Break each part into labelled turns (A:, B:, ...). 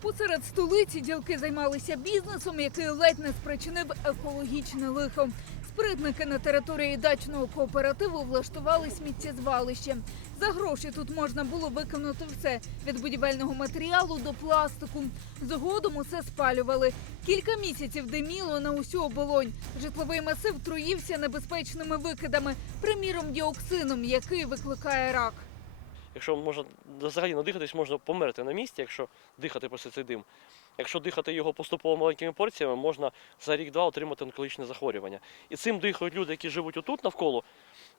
A: Посеред столиці ділки займалися бізнесом, який ледь не спричинив екологічне лихо. Спритники на території дачного кооперативу влаштували сміттєзвалище. За гроші тут можна було виконати все від будівельного матеріалу до пластику. Згодом усе спалювали. Кілька місяців диміло на усю оболонь. Житловий масив труївся небезпечними викидами, приміром діоксином, який викликає рак.
B: Якщо можна взагалі надихатись, можна померти на місці, якщо дихати просто цей дим. Якщо дихати його поступово маленькими порціями, можна за рік-два отримати онкологічне захворювання. І цим дихають люди, які живуть отут навколо,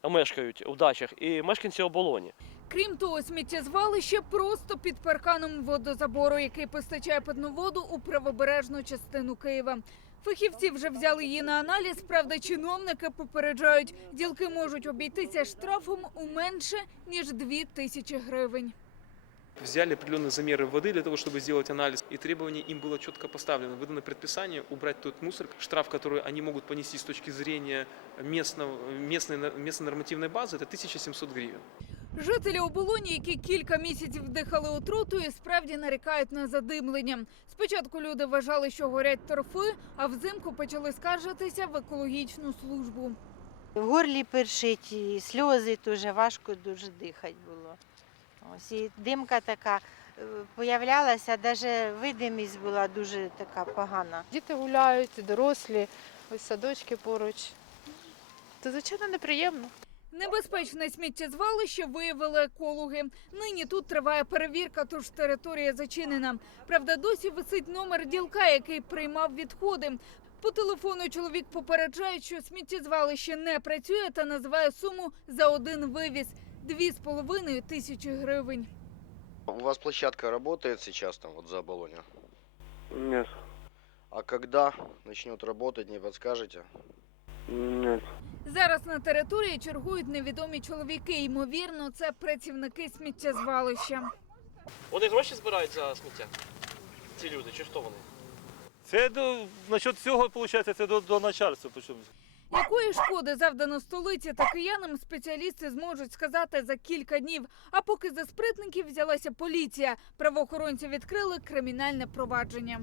B: мешкають у дачах, і мешканці оболоні.
A: Крім того, сміттєзвалище просто під парканом водозабору, який постачає питну воду у правобережну частину Києва. Фахівці вже взяли її на аналіз. Правда, чиновники попереджають, ділки можуть обійтися штрафом у менше ніж дві тисячі гривень.
C: Взяли определенные замеры воды для того, чтобы сделать анализ, и требование им было четко поставлено. Выдано предписание убрать тот мусор, штраф, который они могут понести с точки зрения местного, местной, местной нормативной базы, это 1700 гривен.
A: Жителі оболоні, які кілька місяців вдихали отрутою, справді нарікають на задимлення. Спочатку люди вважали, що горять торфи, а взимку почали скаржитися в екологічну службу.
D: В горлі першить, і сльози дуже важко дуже дихати було. Ось і димка така е, появлялася, навіть видимість була дуже така погана.
E: Діти гуляють, дорослі, ось садочки поруч. Це звичайно неприємно.
A: Небезпечне сміттєзвалище виявили екологи. Нині тут триває перевірка, тож територія зачинена. Правда, досі висить номер ділка, який приймав відходи. По телефону чоловік попереджає, що сміттєзвалище не працює та називає суму за один вивіз дві з половиною тисячі гривень.
F: У вас площадка работает сейчас там вот за Оболонью?
B: Ні,
F: А когда начнет работать, не подскажете?
B: ні.
A: Зараз на території чергують невідомі чоловіки. Ймовірно, це працівники сміттєзвалища.
B: Вони гроші збирають за сміття? Ці люди, чи хто вони?
G: Це до насчет цього виходить, це до, до начальства. Причому.
A: Якої шкоди завдано столиці та киянам спеціалісти зможуть сказати за кілька днів. А поки за спритників взялася поліція, правоохоронці відкрили кримінальне провадження.